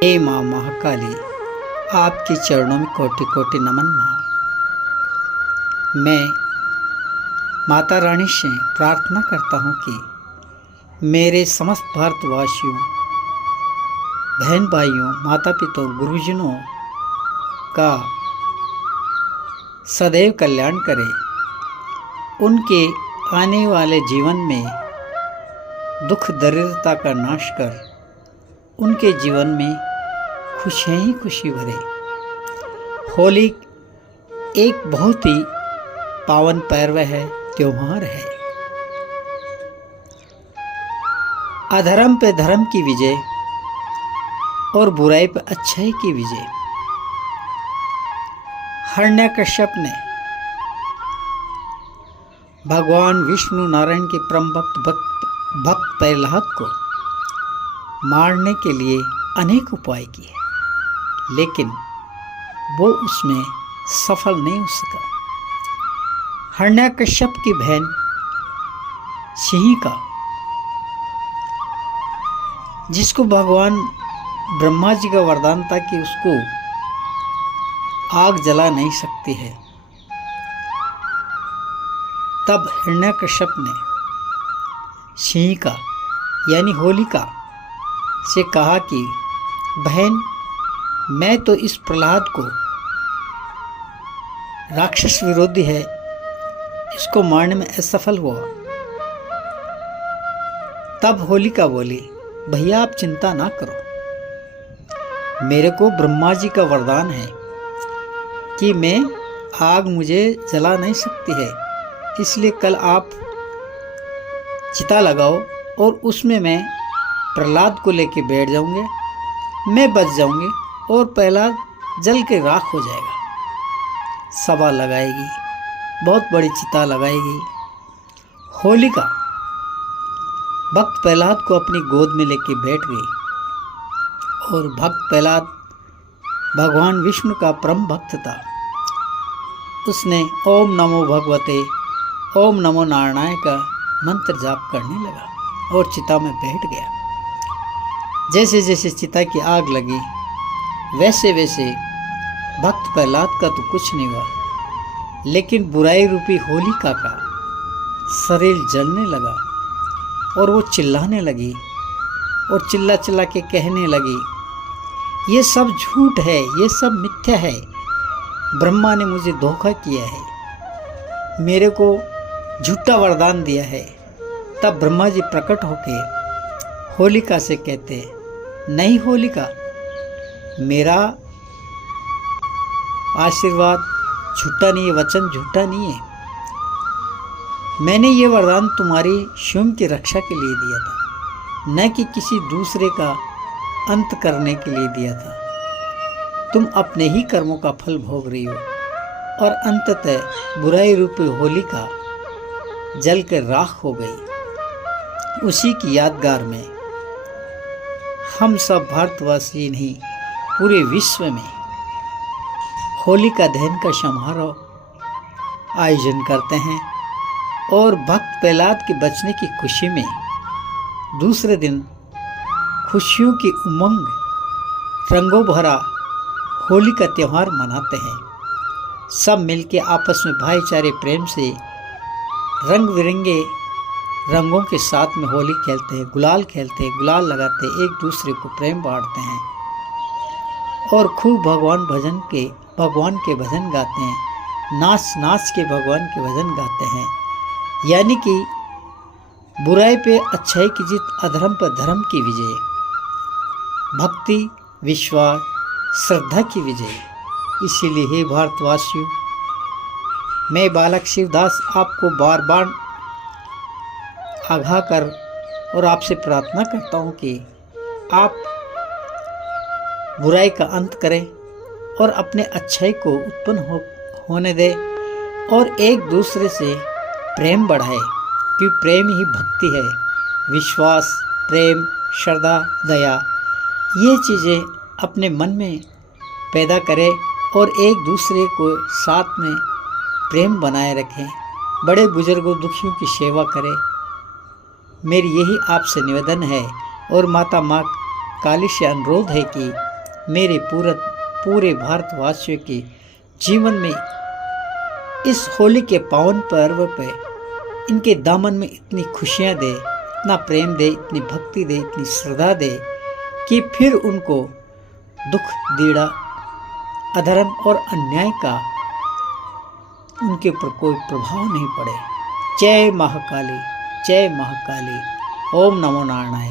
हे माँ महाकाली, आपके चरणों में कोटि कोटि नमन माँ। मैं माता रानी से प्रार्थना करता हूँ कि मेरे समस्त भारतवासियों, बहन भाइयों, माता पिता, गुरुजनों का सदैव कल्याण करे। उनके आने वाले जीवन में दुख दरिद्रता का नाश कर उनके जीवन में खुशियाँ ही खुशी भरे। होली एक बहुत ही पावन पर्व है, त्योहार है। अधर्म पे धर्म की विजय और बुराई पे अच्छाई की विजय। हिरण्यकश्यप ने भगवान विष्णु नारायण के परम भक्त प्रहलाद को मारने के लिए अनेक उपाय किए, लेकिन वो उसमें सफल नहीं हो सका। हिरण्यकश्यप की बहन सिंहिका, जिसको भगवान ब्रह्मा जी का वरदान था कि उसको आग जला नहीं सकती है, तब हिरण्यकश्यप ने सिंहिका यानी होलिका से कहा कि बहन, मैं तो इस प्रहलाद को राक्षस विरोधी है, इसको मारने में असफल हुआ। तब होलिका बोली, भैया आप चिंता ना करो, मेरे को ब्रह्मा जी का वरदान है कि मैं आग मुझे जला नहीं सकती है, इसलिए कल आप चिता लगाओ और उसमें मैं प्रहलाद को लेके बैठ जाऊंगे, मैं बच जाऊंगी और प्रहलाद जल के राख हो जाएगा। सभा लगाएगी, बहुत बड़ी चिता लगाएगी। होलिका भक्त प्रहलाद को अपनी गोद में लेके बैठ गई और भक्त प्रहलाद भगवान विष्णु का परम भक्त था। उसने ओम नमो भगवते, ओम नमो नारायणाय का मंत्र जाप करने लगा और चिता में बैठ गया। जैसे जैसे चिता की आग लगी, वैसे वैसे भक्त प्रहलाद का तो कुछ नहीं हुआ, लेकिन बुराई रूपी होलिका का शरीर जलने लगा और वो चिल्लाने लगी और चिल्ला चिल्ला के कहने लगी, ये सब झूठ है, ये सब मिथ्या है, ब्रह्मा ने मुझे धोखा किया है, मेरे को झूठा वरदान दिया है। तब ब्रह्मा जी प्रकट होके होलिका से कहते, नहीं होलिका, मेरा आशीर्वाद झूठा नहीं है, वचन झूठा नहीं है। मैंने ये वरदान तुम्हारी स्वयं की रक्षा के लिए दिया था, न कि किसी दूसरे का अंत करने के लिए दिया था। तुम अपने ही कर्मों का फल भोग रही हो और अंततः बुराई रूपी होलिका जल कर राख हो गई। उसी की यादगार में हम सब भारतवासी नहीं, पूरे विश्व में होलिका दहन का समारोह आयोजन करते हैं और भक्त प्रहलाद के बचने की खुशी में दूसरे दिन खुशियों की उमंग, रंगों भरा होली का त्यौहार मनाते हैं। सब मिलके आपस में भाईचारे प्रेम से रंग बिरंगे रंगों के साथ में होली खेलते हैं, गुलाल खेलते हैं, गुलाल लगाते हैं, एक दूसरे को प्रेम बांटते हैं और खूब भगवान के भजन गाते हैं, नाच नाच के भगवान के भजन गाते हैं। यानी कि बुराई पे अच्छाई की जीत, अधर्म पर धर्म की विजय, भक्ति, विश्वास, श्रद्धा की विजय। इसीलिए हे भारतवासियों, मैं बालक शिवदास आपको बार बार आगाह कर और आपसे प्रार्थना करता हूँ कि आप बुराई का अंत करें और अपने अच्छाई को उत्पन्न होने दें और एक दूसरे से प्रेम बढ़ाए, क्योंकि प्रेम ही भक्ति है। विश्वास, प्रेम, श्रद्धा, दया, ये चीज़ें अपने मन में पैदा करें और एक दूसरे को साथ में प्रेम बनाए रखें। बड़े बुजुर्गों, दुखियों की सेवा करें। मेरी यही आपसे निवेदन है और माता माँ काली से अनुरोध है कि मेरे पूरे भारतवासियों के जीवन में इस होली के पावन पर्व पे इनके दामन में इतनी खुशियाँ दे, इतना प्रेम दे, इतनी भक्ति दे, इतनी श्रद्धा दे कि फिर उनको दुख पीड़ा अधर्म और अन्याय का उनके ऊपर कोई प्रभाव नहीं पड़े। जय महाकाली, जय महाकाली। ओम नमो नारायणाय।